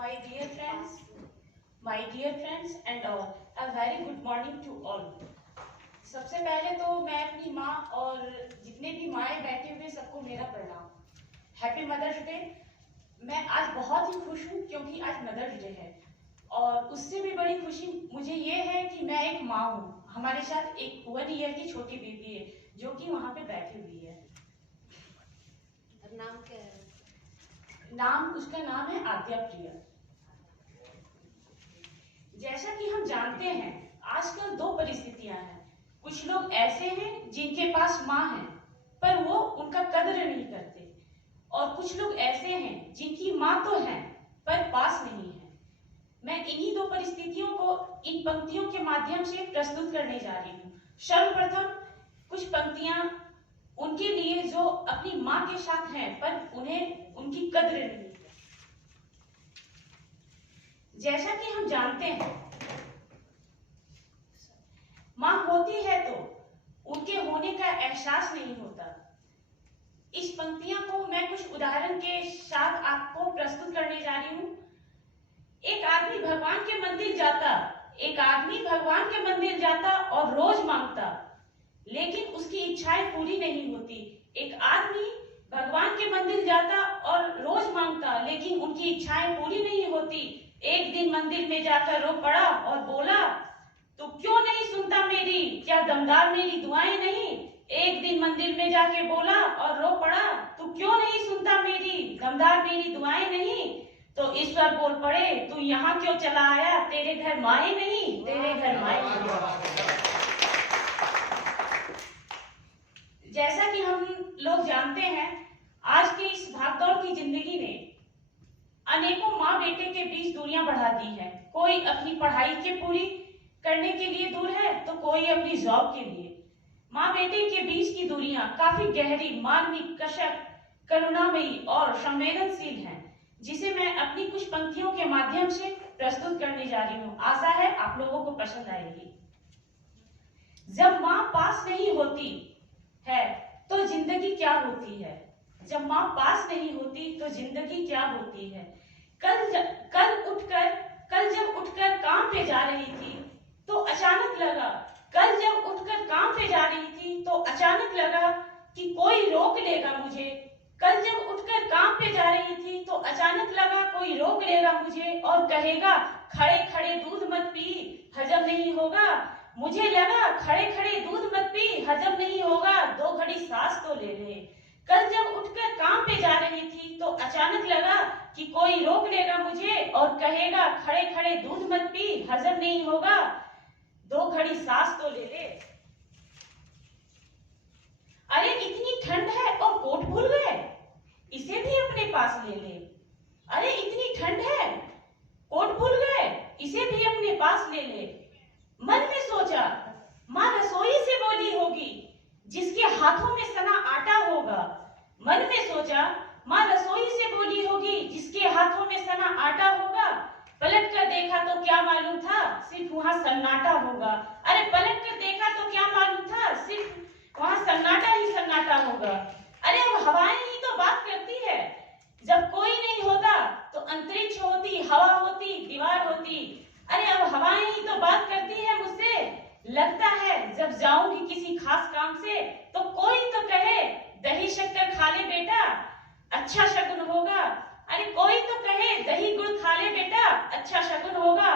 My dear friends, my dear friends and all, a very good morning to all. सबसे पहले तो मैं अपनी माँ और जितने भी माएँ बैठे हुए सबको मेरा प्रणाम। Happy mother's day. मैं आज बहुत ही खुश हूँ क्योंकि आज मदर्स डे है और उससे भी बड़ी खुशी मुझे ये है कि मैं एक माँ हूँ। हमारे साथ एक 1 ईयर की छोटी बेबी है जो कि वहाँ पे बैठी हुई है। नाम क्या है? उसका नाम है आद्या प्रिया। जैसा कि हम जानते हैं आजकल 2 परिस्थितियां हैं। कुछ लोग ऐसे हैं जिनके पास माँ है पर वो उनका कदर नहीं करते और कुछ लोग ऐसे हैं जिनकी माँ तो है पर पास नहीं है। मैं इन्हीं 2 परिस्थितियों को इन पंक्तियों के माध्यम से प्रस्तुत करने जा रही हूँ। सर्वप्रथम कुछ पंक्तियां उनके लिए जो अपनी माँ के साथ हैं पर उन्हें उनकी कद्र नहीं है। जैसा कि हम जानते हैं माँ होती है तो उनके होने का एहसास नहीं होता। इस पंक्तियां को मैं कुछ उदाहरण के साथ आपको प्रस्तुत करने जा रही हूँ। एक आदमी भगवान के मंदिर जाता और रोज मांगता लेकिन उसकी इच्छाएं पूरी नहीं होती। एक आदमी भगवान के मंदिर जाता और रोज मांगता लेकिन उनकी इच्छाएं पूरी नहीं होती। एक दिन मंदिर में जाकर रो पड़ा और बोला, तो क्यों नहीं सुनता मेरी, क्या दमदार मेरी दुआएं नहीं। एक दिन मंदिर में जाके बोला और रो पड़ा, तू क्यों नहीं सुनता मेरी, दमदार मेरी दुआएं नहीं। तो ईश्वर बोल पड़े, तू यहाँ क्यों चला आया, तेरे घर माए नहीं, तेरे घर माए नहीं। जैसा कि हम लोग जानते हैं आज के इस भागदौड़ की जिंदगी ने अनेकों माँ बेटे के बीच दूरियां बढ़ा दी है। कोई अपनी पढ़ाई के पूरी करने के लिए दूर है तो कोई अपनी जॉब के लिए। माँ बेटे के बीच की दूरियां काफी गहरी, मानविक, कशक, करुणामयी और संवेदनशील हैं, जिसे मैं अपनी कुछ पंक्तियों के माध्यम से प्रस्तुत करने जा रही हूँ। आशा है आप लोगों को पसंद आएगी। जब माँ पास नहीं होती है तो जिंदगी क्या होती है, जब माँ पास नहीं होती तो जिंदगी क्या होती है। कल जब उठकर काम पे जा रही थी तो अचानक लगा, कि कोई रोक लेगा मुझे। कल जब उठकर काम पे जा रही थी तो अचानक लगा कोई रोक लेगा मुझे और कहेगा, खड़े खड़े दूध मत पी, हजम नहीं होगा। मुझे लगा खड़े खड़े दूध मत पी, हजम नहीं होगा, 2 घड़ी सांस तो ले ले। कल जब उठकर काम पे जा रही थी तो अचानक लगा कि कोई रोक लेगा मुझे और कहेगा, खड़े खड़े दूध मत पी, हजम नहीं होगा, 2 घड़ी सांस तो ले ले। अरे इतनी ठंड है और कोट भूल गए, इसे भी अपने पास ले ले। अरे इतनी ठंड है, कोट भूल गए, इसे भी अपने पास ले ले। मन में सोचा माँ रसोई से बोली होगी, जिसके हाथों में सना आटा होगा। मन में सोचा माँ रसोई से बोली होगी, जिसके हाथों में सना आटा होगा। पलट कर देखा तो क्या मालूम था, सिर्फ वहां सन्नाटा होगा। अरे पलट कर देखा तो क्या मालूम था, सिर्फ वहां सन्नाटा ही सन्नाटा होगा। अरे अब हवाएं ही तो बात करती है, जब कोई नहीं होता तो अंतरिक्ष होती, हवा होती, दीवार होती। अरे अब हवाएं ही तो बात करती है मुझसे। लगता है जब जाऊंगी किसी खास काम से तो कोई तो कहे, दही शक्कर खा ले बेटा, अच्छा शगुन होगा। अरे कोई तो कहे, दही गुड़ खा ले बेटा, अच्छा शगुन होगा।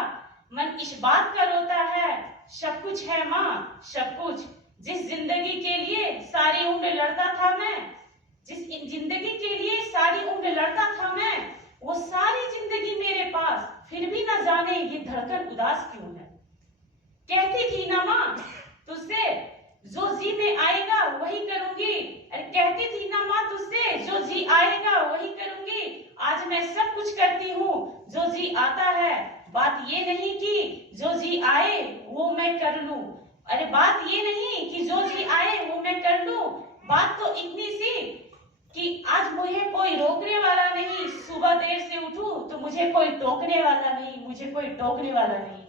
मन इस बात का रोता है, सब कुछ है माँ, सब कुछ। जिस जिंदगी के लिए सारी उम्र लड़ता था मैं, वो सारी जिंदगी मेरे पास, फिर भी ना जाने ये धड़कन उदास क्यों है। कहती थी ना माँ तुझसे, जो जी में आएगा वही करूंगी। अरे कहती थी ना माँ तुझसे, जो जी आएगा वही करूंगी। आज मैं सब कुछ करती हूँ जो जी आता है। बात ये नहीं कि जो जी आए वो मैं कर लूं। अरे बात ये नहीं कि जो जी आए वो मैं कर लूं। बात तो इतनी सी कि आज मुझे कोई रोकने वाला नहीं, सुबह देर से उठूं तो मुझे कोई टोकने वाला नहीं, मुझे कोई टोकने वाला नहीं।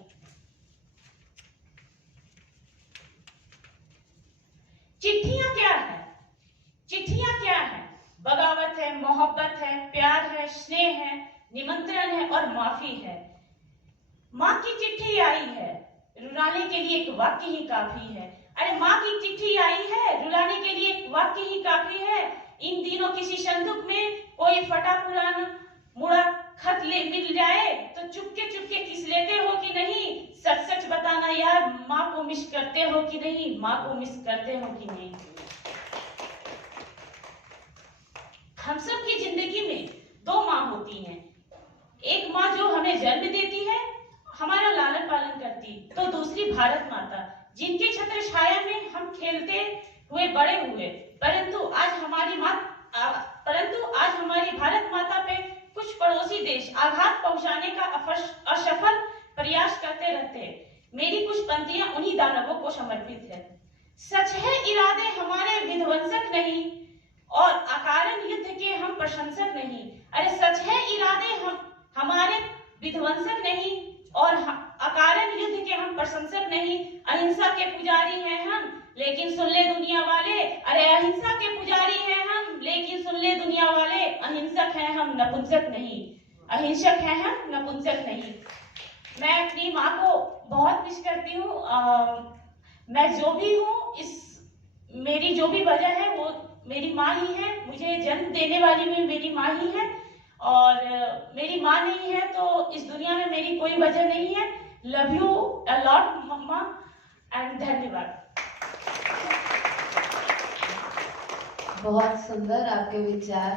चिट्ठियां क्या है, चिट्ठियां क्या है, बगावत है, मोहब्बत है, प्यार है, स्नेह है, निमंत्रण है और माफी है। माँ की चिट्ठी आई है, रुलाने के लिए एक वाक्य ही काफी है। अरे माँ की चिट्ठी आई है, रुलाने के लिए एक वाक्य ही काफी है। इन दिनों किसी संदूक में कोई फटा पुराना मुड़ा खत मिल जाए तो चुपके चुपके किस लेते हो कि नहीं? सच सच बताना यार, माँ को मिस करते हो कि नहीं? माँ को मिस करते हो कि नहीं? हम सब की जिंदगी में दो माँ होती हैं। एक माँ जो हमें जन्म देती है, हमारा लालन पालन करती, तो दूसरी भारत माता, जिनके छत्र छाया में हम खेलते हुए बड़े हुए। परंतु आज हमारी भारत माता पे कुछ पड़ोसी देश आघात पहुंचाने का असफल प्रयास करते रहते हैं। मेरी कुछ पंक्तियां उन्हीं दानवों को समर्पित है। सच है इरादे हमारे विध्वंसक नहीं, और अकारण युद्ध के हम प्रशंसक नहीं। अरे सच है इरादे हमारे विध्वंसक नहीं, और अकारण युद्ध के हम प्रशंसक नहीं। अहिंसा के पुजारी हैं हम, लेकिन सुन ले दुनिया वाले। अरे अहिंसा के पुजारी हैं हम, लेकिन सुन ले दुनिया वाले। अहिंसक हैं हम, नपुंसक नहीं। अहिंसक हैं हम, नपुंसक नहीं। मैं अपनी माँ को बहुत मिस करती हूँ। मैं जो भी हूँ, मेरी जो भी वजह है वो मेरी माँ ही है। मुझे जन्म देने वाली भी मेरी माँ ही है, और मेरी माँ नहीं है तो इस दुनिया में मेरी कोई वजह नहीं है। लव यू अ लॉट मम्मा, एंड धन्यवाद। बहुत सुंदर आपके विचार।